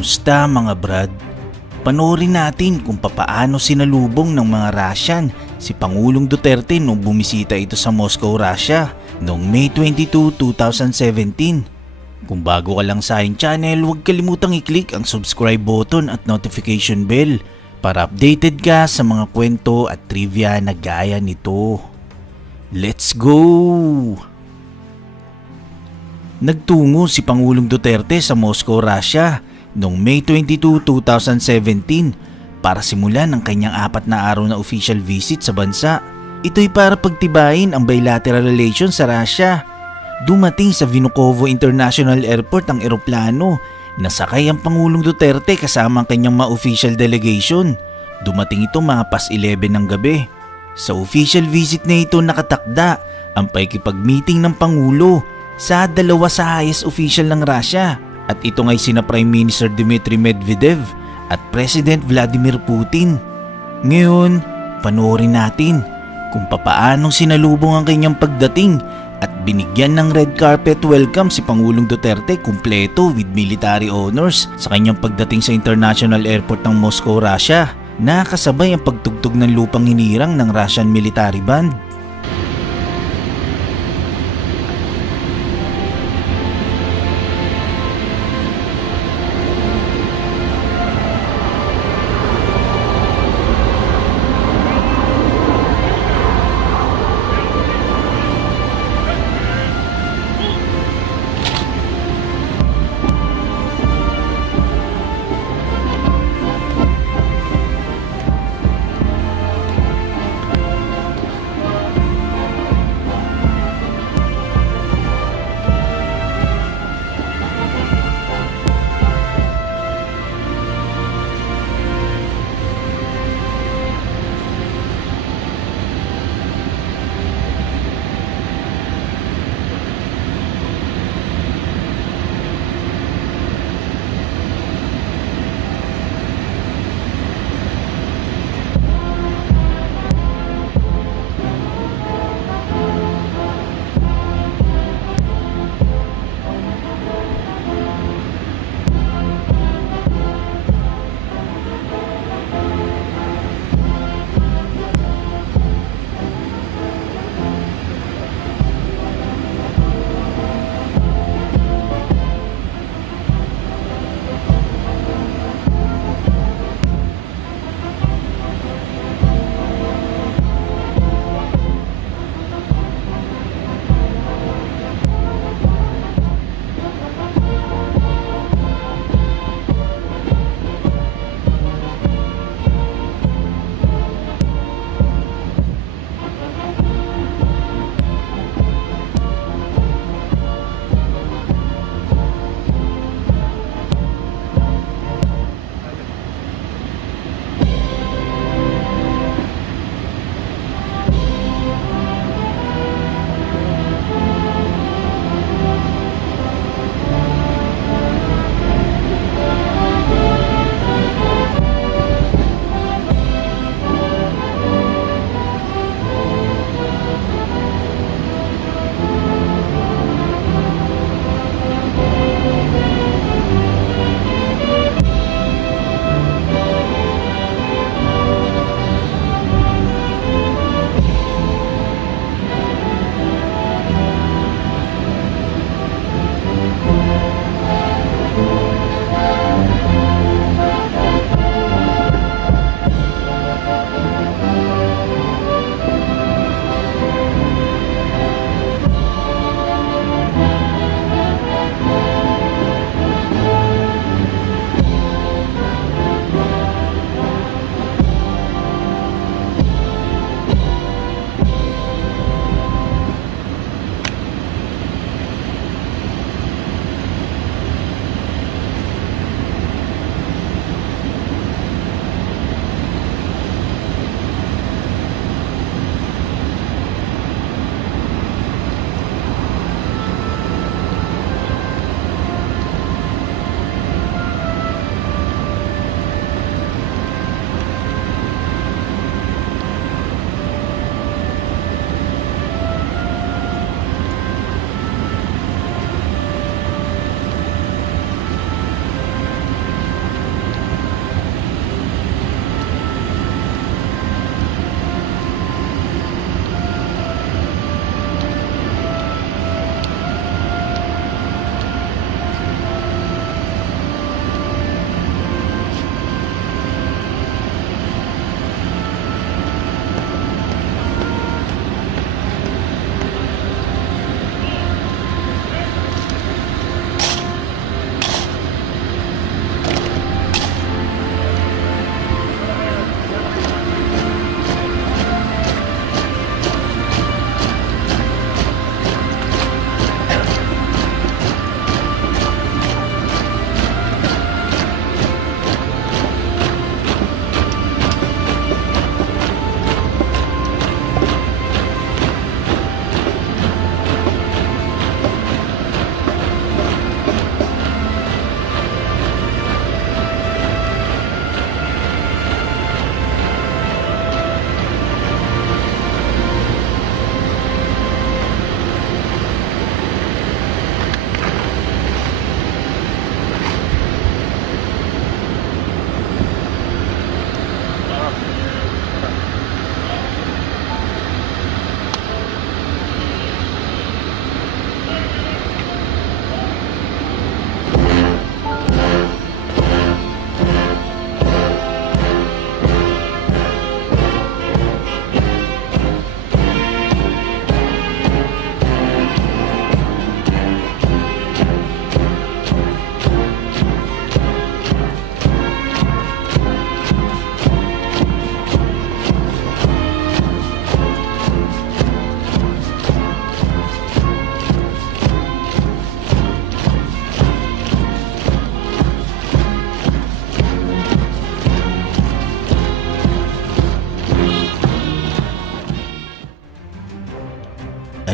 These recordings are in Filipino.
Kumusta mga brad? Panoorin natin kung papaano sinalubong ng mga Russian si Pangulong Duterte nung bumisita ito sa Moscow, Russia noong May 22, 2017. Kung bago ka lang sa aking channel, huwag kalimutang i-click ang subscribe button at notification bell para updated ka sa mga kwento at trivia na gaya nito. Let's go! Nagtungo si Pangulong Duterte sa Moscow, Russia noong May 22, 2017 para simulan ang kanyang apat na araw na official visit sa bansa. Ito'y para pagtibayin ang bilateral relations sa Russia. Dumating sa Vnukovo International Airport ang eroplano na sakay ang Pangulong Duterte kasama ang kanyang mga official delegation. Dumating ito mga pas 11 ng gabi. Sa official visit na ito nakatakda ang paikipag-meeting ng Pangulo sa dalawa sa highest official ng Russia at ito ngay sina Prime Minister Dmitry Medvedev at President Vladimir Putin. Ngayon, panoorin natin kung papaanong sinalubong ang kanyang pagdating at binigyan ng red carpet welcome si Pangulong Duterte kumpleto with military honors sa kanyang pagdating sa International Airport ng Moscow, Russia na kasabay ang pagtugtog ng lupang hinirang ng Russian military band.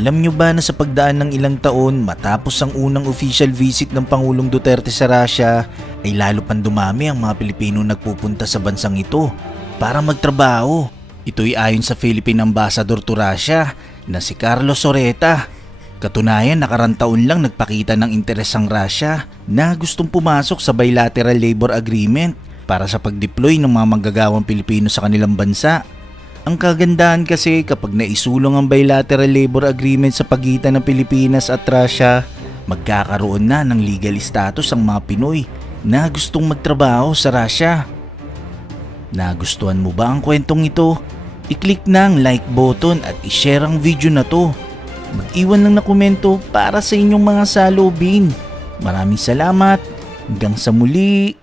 Alam nyo ba na sa pagdaan ng ilang taon matapos ang unang official visit ng Pangulong Duterte sa Russia ay lalo pang dumami ang mga Pilipino nagpupunta sa bansang ito para magtrabaho. Ito'y ayon sa Philippine Ambassador to Russia na si Carlos Soreta. Katunayan nakarantaon lang nagpakita ng interes ang Russia na gustong pumasok sa bilateral labor agreement para sa pag-deploy ng mga manggagawang Pilipino sa kanilang bansa. Ang kagandahan kasi kapag naisulong ang bilateral labor agreement sa pagitan ng Pilipinas at Russia, magkakaroon na ng legal status ang mga Pinoy na gustong magtrabaho sa Russia. Nagustuhan mo ba ang kwentong ito? I-click na ang like button at i-share ang video na to. Mag-iwan lang na komento para sa inyong mga salubin. Maraming salamat. Hanggang sa muli.